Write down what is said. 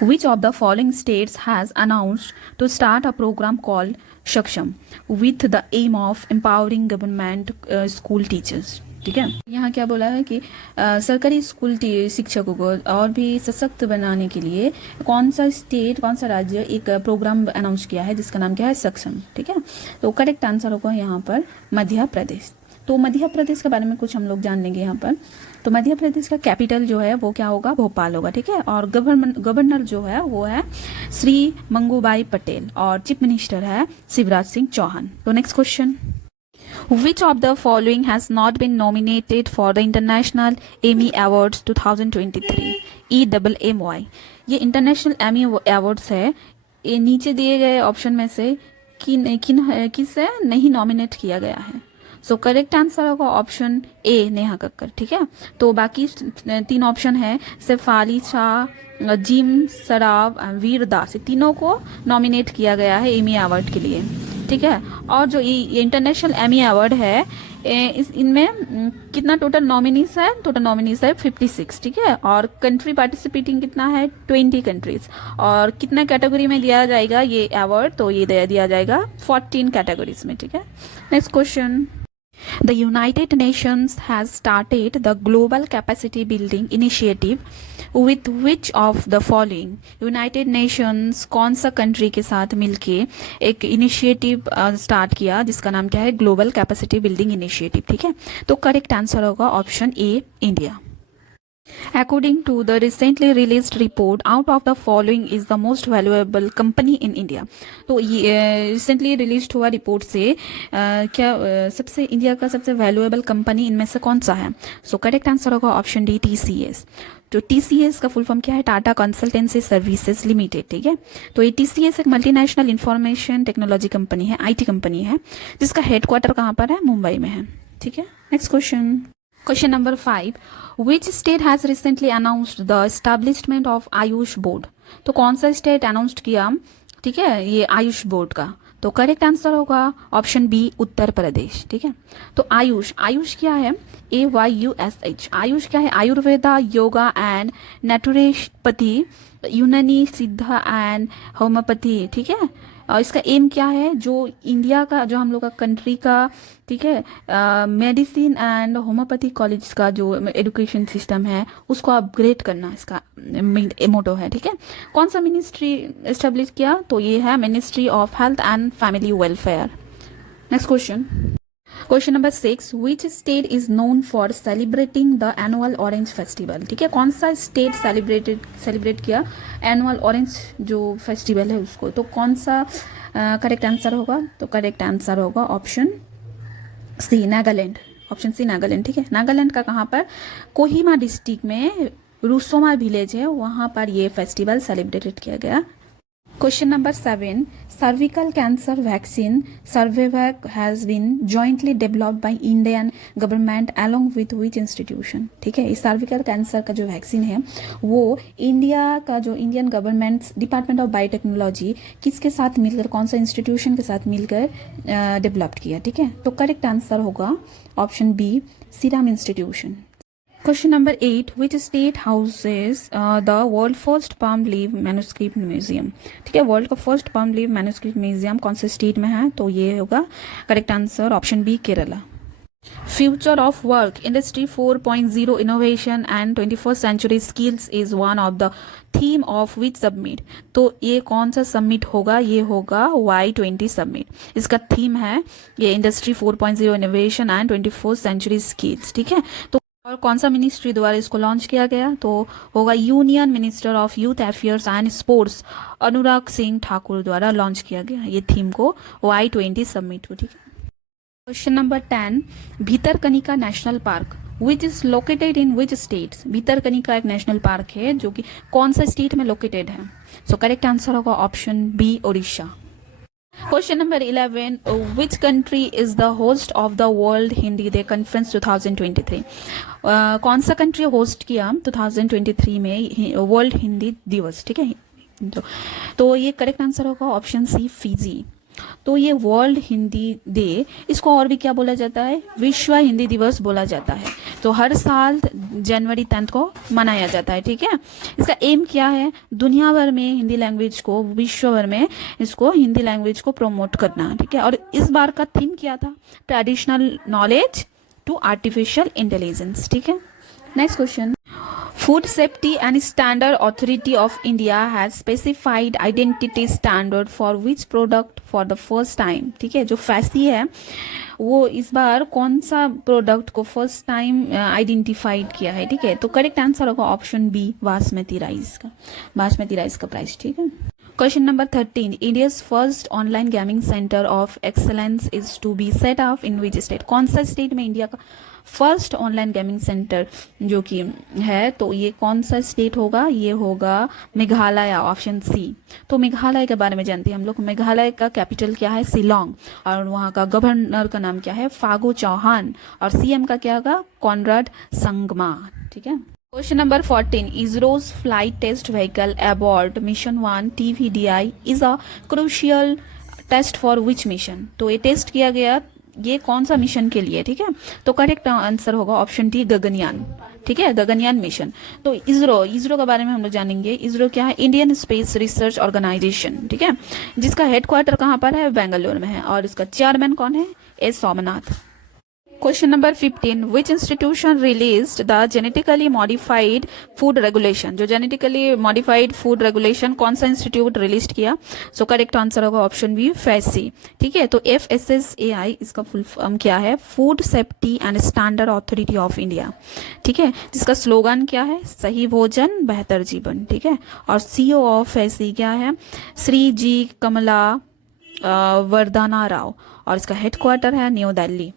Which of the following states has announced to start a program called Shaksham with the aim of empowering government school teachers? ठीक है, यहाँ क्या बोला है कि सरकारी स्कूल शिक्षकों को और भी सशक्त बनाने के लिए कौन सा स्टेट, कौन सा राज्य एक प्रोग्राम अनाउंस किया है जिसका नाम क्या है, सक्षम। ठीक है, तो करेक्ट आंसर होगा यहाँ पर मध्य प्रदेश। तो मध्य प्रदेश के बारे में कुछ हम लोग जान लेंगे यहाँ पर। तो मध्य प्रदेश का कैपिटल जो है वो क्या होगा, भोपाल होगा। ठीक है, और गवर्नर जो है वो है श्री मंगूबाई पटेल और चीफ मिनिस्टर है शिवराज सिंह चौहान। तो next question, Which of the following has not been nominated for the International Emmy Awards 2023? EMMY, ये इंटरनेशनल एमी अवार्ड्स है। ये नीचे दिए गए ऑप्शन में से किसे नहीं नॉमिनेट किया गया है। सो करेक्ट आंसर होगा ऑप्शन ए, नेहा कक्कर। ठीक है, तो बाकी 3 ऑप्शन है शेफाली शाह, जिम सराव, वीर दास, तीनों को नॉमिनेट किया गया है एमी अवार्ड के लिए। ठीक है, और जो ये इंटरनेशनल एमी अवार्ड है इनमें कितना टोटल नॉमिनीज है, टोटल नॉमिनीज है 56। ठीक है, और कंट्री पार्टिसिपेटिंग कितना है, 20 कंट्रीज। और कितना कैटेगरी में दिया जाएगा ये अवार्ड, तो ये दिया जाएगा 14 कैटेगरीज में। ठीक है, next question, The United Nations has started the Global Capacity Building Initiative with which of the following? United Nations कौन सा कंट्री के साथ मिलके एक इनिशिएटिव स्टार्ट किया जिसका नाम क्या है, ग्लोबल कैपेसिटी बिल्डिंग इनिशिएटिव। ठीक है, तो करेक्ट आंसर होगा option A, India. According to the recently released report, out of the following is the most valuable company in India? तो ये रिसेंटली रिलीज हुआ रिपोर्ट से क्या सबसे इंडिया का सबसे वैल्यूएबल कंपनी इनमें से कौन सा है? सो करेक्ट आंसर होगा ऑप्शन डी, TCS। तो TCS का फुल फॉर्म क्या है, टाटा कंसल्टेंसी सर्विसेज लिमिटेड। ठीक है, तो ये TCS एक मल्टीनेशनल इंफॉर्मेशन टेक्नोलॉजी कंपनी है, IT कंपनी है, जिसका हेडक्वार्टर कहाँ पर है, मुंबई में है। ठीक है, next question, question number 5, which state has recently announced the establishment of Ayush board? तो कौन सा स्टेट अनाउंस्ड किया, ठीक है, ये आयुष बोर्ड का? तो करेक्ट आंसर होगा ऑप्शन बी, उत्तर प्रदेश। ठीक है, तो आयुष क्या है, AYUSH। आयुष क्या है, आयुर्वेदा, योगा एंड नेचुरोपैथी, यूनानी, सिद्धा एंड होम्योपैथी। ठीक है, और इसका एम क्या है, जो इंडिया का, जो हम लोग का कंट्री का, ठीक है, मेडिसिन एंड होम्योपैथी कॉलेज का जो एजुकेशन सिस्टम है उसको अपग्रेड करना, इसका मोटो है। ठीक है, कौन सा मिनिस्ट्री एस्टेब्लिश किया? तो ये है ministry of health and family welfare. Next question, question number 6, which state is known for celebrating the annual orange festival? ठीक है, कौन सा स्टेट सेलिब्रेट किया एनुअल ऑरेंज जो फेस्टिवल है उसको? तो कौन सा करेक्ट आंसर होगा? तो करेक्ट आंसर होगा option C, Nagaland. Option C, Nagaland. ठीक है, नागालैंड का कहाँ पर, कोहिमा डिस्ट्रिक्ट में रुसोमा विलेज है, वहाँ पर ये फेस्टिवल सेलिब्रेटेड किया गया। Question number 7, cervical cancer vaccine Cervavac has been jointly developed by Indian government along with which institution? ठीक है, इस सर्विकल कैंसर का जो वैक्सीन है वो इंडिया का जो Indian government department of biotechnology किसके साथ मिलकर, कौन सा इंस्टीट्यूशन के साथ मिलकर डेवलप्ड किया? ठीक है, तो करेक्ट आंसर होगा option B, serum institution. Question number 8, which state houses the world first palm leaf manuscript museum? ठीक है, वर्ल्ड का first palm leaf manuscript museum कौन से स्टेट में है? तो ये होगा correct answer option B, Kerala. Future of work industry 4.0 innovation and 21st century skills is one of the theme of which summit? तो ये कौन सा सबमिट होगा? ये होगा Y20 सबमिट। इसका थीम है ये industry 4.0 innovation and 21st century skills. ठीक है, तो और कौन सा मिनिस्ट्री द्वारा इसको लॉन्च किया गया? तो होगा union minister of youth affairs and sports Anurag Singh Thakur द्वारा लॉन्च किया गया ये थीम को, Y20 सबमिट को। ठीक है, question number 10, Bhitarkanika national park which is located in which states? Bhitarkanika एक नेशनल पार्क है जो कि कौन सा स्टेट में लोकेटेड है? सो करेक्ट आंसर होगा option B, Odisha. Question number 11, which country is the host of the World Hindi Day Conference 2023? कौन सा कंट्री होस्ट किया 2023 में वर्ल्ड हिंदी दिवस? ठीक है, तो ये करेक्ट आंसर होगा ऑप्शन सी, फिजी। तो ये वर्ल्ड हिंदी डे, इसको और भी क्या बोला जाता है? विश्व हिंदी दिवस बोला जाता है। तो हर साल जनवरी 10 को मनाया जाता है, ठीक है। इसका एम क्या है, दुनिया भर में हिंदी लैंग्वेज को, विश्व भर में इसको हिंदी लैंग्वेज को प्रमोट करना, ठीक है। और इस बार का थीम क्या था, traditional knowledge to artificial intelligence, ठीक है। Next question, Food Safety and Standard Authority of India has specified identity standard for which product for the first time, ठीक है। जो फैसी है वो इस बार कौन सा प्रोडक्ट को फर्स्ट टाइम आइडेंटिफाइड किया है, ठीक है। तो करेक्ट आंसर होगा ऑप्शन बी, बासमती राइस का प्राइस, ठीक है। Question number 13, India's first online gaming centre of excellence is to be set up in which state, कौन सा स्टेट में इंडिया का फर्स्ट ऑनलाइन गेमिंग सेंटर जो कि है, तो ये कौन सा स्टेट होगा, ये होगा मेघालय, ऑप्शन सी। तो मेघालय के बारे में जानते हैं हम लोग। मेघालय का कैपिटल क्या है, शिलोंग, और वहाँ का गवर्नर का नाम क्या है, फागू चौहान, और सीएम का क्या होगा, कॉनराड संगमा, ठीक है। Question number 14, ISRO's flight test vehicle abort mission 1 TVDI is a crucial test for which mission, तो ये टेस्ट किया गया ये कौन सा मिशन के लिए, ठीक है। तो करेक्ट आंसर होगा ऑप्शन डी, गगनयान, ठीक है, गगनयान मिशन। तो इसरो के बारे में हम लोग जानेंगे। इसरो क्या है, इंडियन स्पेस रिसर्च ऑर्गेनाइजेशन, ठीक है, जिसका हेडक्वार्टर कहाँ पर है, बेंगलुरु में है, और इसका चेयरमैन कौन है, S Somnath. Question number 15, which institution released the genetically modified food regulation, जो जेनेटिकली मॉडिफाइड फूड रेगुलेशन कौन सा इंस्टीट्यूट रिलीज किया, सो करेक्ट आंसर होगा ऑप्शन बी, फैसी, ठीक है। तो FSSAI इसका फुल फॉर्म क्या है, food safety and standard authority of India, ठीक है, जिसका स्लोगन क्या है, सही भोजन बेहतर जीवन, ठीक है। और CEO ऑफ फैसी क्या है, श्री जी कमला वर्धना राव, और इसका हेडक्वार्टर है न्यू दिल्ली।